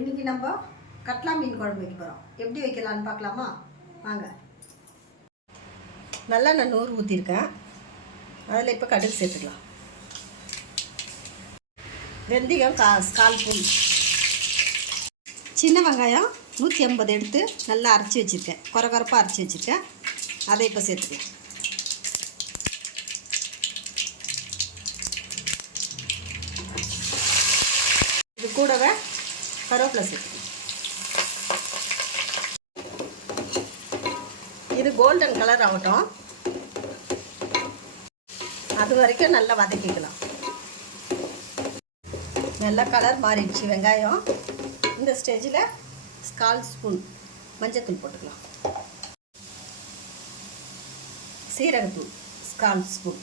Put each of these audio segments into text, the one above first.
இன்றைக்கி நம்ம கட்லா மீன் குழம்பு வைக்க போகிறோம். எப்படி வைக்கலான்னு பார்க்கலாமா? வாங்க. நல்லா நான் 100 ஊற்றிருக்கேன். அதில் இப்போ கடுகு சேர்த்துக்கலாம். வெந்தயம் கால் ஸ்பூன். சின்ன வெங்காயம் 150 எடுத்து நல்லா அரைச்சி வச்சுருக்கேன். கொரகொரப்பாக அரைச்சி வச்சுருக்கேன். அதை இப்போ சேர்த்துக்கலாம். இது கூடவே கருவேப்பிலை சேர்த்துக்கலாம். இது கோல்டன் கலர் ஆகட்டும். அது வரைக்கும் நல்லா வதக்கிக்கலாம். நல்லா கலர் மாறிடுச்சு வெங்காயம். இந்த ஸ்டேஜில் 1/4 ஸ்பூன் மஞ்சத்தூள் போட்டுக்கலாம். சீரகத்தூள் 1/4 ஸ்பூன்.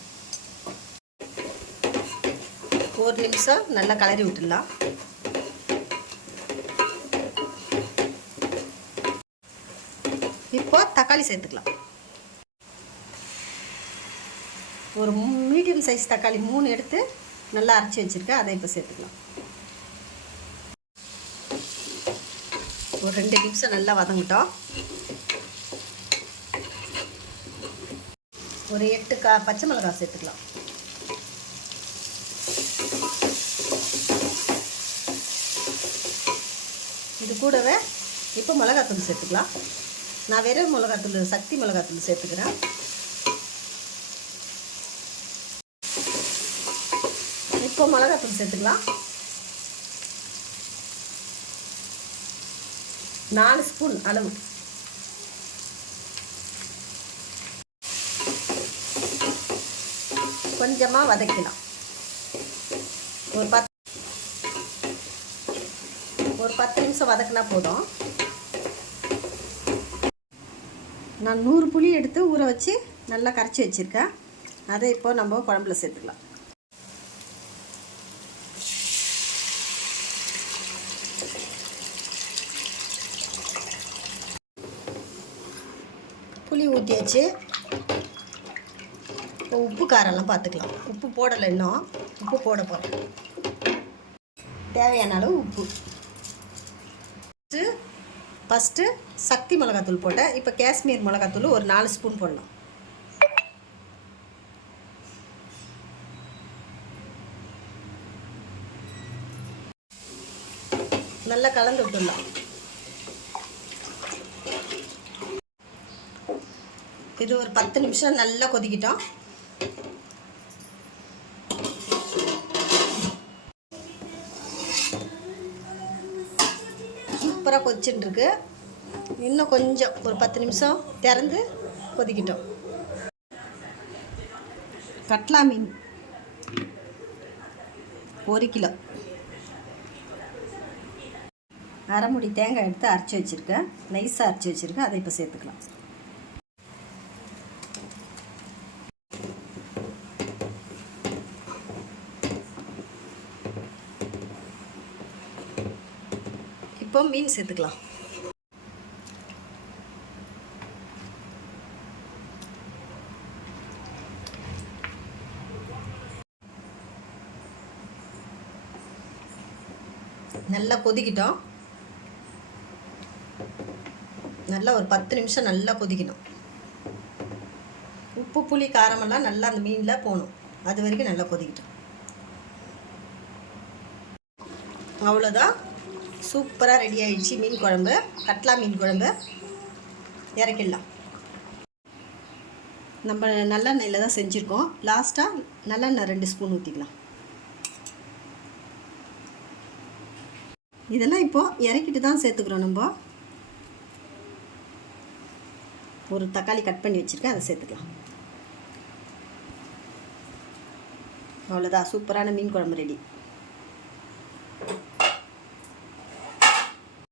1 நிமிஷம் நல்லா கலரி விட்டுடலாம். இப்போ தக்காளி சேர்த்துக்கலாம். ஒரு மீடியம் சைஸ் தக்காளி 3 எடுத்து நல்லா அரைச்சி வச்சுருக்கேன். அதை இப்போ சேர்த்துக்கலாம். ஒரு 2 நிமிஷம் நல்லா வதங்கிட்டோம். ஒரு 8 பச்சை மிளகாய் சேர்த்துக்கலாம். இது கூடவே இப்போ மிளகாத்தூள் சேர்த்துக்கலாம். நான் வெறும் மிளகாத்தூள், சக்தி மிளகாத்தூள் சேர்த்துக்கிறேன். இப்போ மிளகாத்தூள் சேர்த்துக்கலாம். 4 ஸ்பூன் அளவு. கொஞ்சமாக வதக்கலாம். ஒரு 10 நிமிஷம் வதக்கினா போதும். நான் 100 புளி எடுத்து ஊற வச்சு நல்லா கரைச்சி வச்சுருக்கேன். அதை இப்போ நம்ம குழம்புல சேர்த்துக்கலாம். புளி ஊற்றியாச்சு. இப்போ உப்பு காரெல்லாம் பார்த்துக்கலாம். உப்பு போடலை, இன்னும் உப்பு போட போகிறேன். தேவையான அளவு உப்பு. ஃபஸ்ட்டு சக்தி மிளகாத்தூள் போட்டேன். இப்போ காஷ்மீர் மிளகாத்தூள் ஒரு 4 ஸ்பூன் போடலாம். நல்லா கலந்து விட்டுடலாம். இது ஒரு 10 நிமிஷம் நல்லா கொதிக்கிட்டோம். சூப்பராக கொதிச்சுட்டுருக்கு. இன்னும் கொஞ்சம் ஒரு 10 நிமிஷம் திறந்து கொதிக்கிட்டோம். கட்லா மீன் 1 கிலோ. அரை முடி தேங்காய் எடுத்து அரைச்சி வச்சுருக்கேன். நைஸாக அரைச்சி வச்சுருக்கேன். அதை இப்போ சேர்த்துக்கலாம். இப்போ மீன் சேர்த்துக்கலாம். நல்லா கொதிக்கிட்டோம். நல்லா ஒரு 10 நிமிஷம் நல்லா கொதிக்கணும். உப்பு புளி காரமெல்லாம் நல்லா அந்த மீனில் போகணும். அது வரைக்கும் நல்லா கொதிக்கிட்டோம். அவ்வளோதான். சூப்பராக ரெடி ஆகிடுச்சு மீன் குழம்பு. கட்லா மீன் குழம்பு இறக்கிடலாம். நம்ம நல்லெண்ணெயில் தான் செஞ்சுருக்கோம். லாஸ்ட்டாக நல்லெண்ணெய் 2 ஸ்பூன் ஊற்றிக்கலாம். இதெல்லாம் இப்போது இறக்கிட்டு தான் சேர்த்துக்கிறோம். நம்ம ஒரு தக்காளி கட் பண்ணி வச்சுருக்கேன். அதை சேர்த்துக்கலாம். அவ்வளோதான். சூப்பரான மீன் குழம்பு ரெடி.